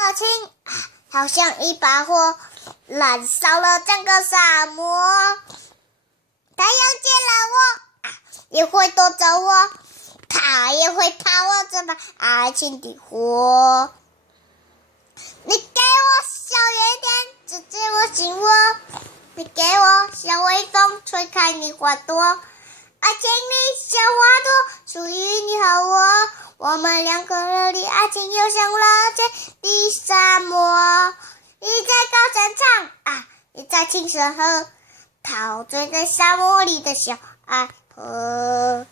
热情好像一把火，燃烧了整个沙漠。太阳见了我，也会躲着我，它也会怕我这把爱情的火。你给我小月亮，指指我心窝。你给我小微风，吹开你花朵。爱情里小花朵，属于你和我。我们两个人的爱情又像热情的沙漠。你在高声唱，你在轻声和，陶醉在沙漠里的小爱河。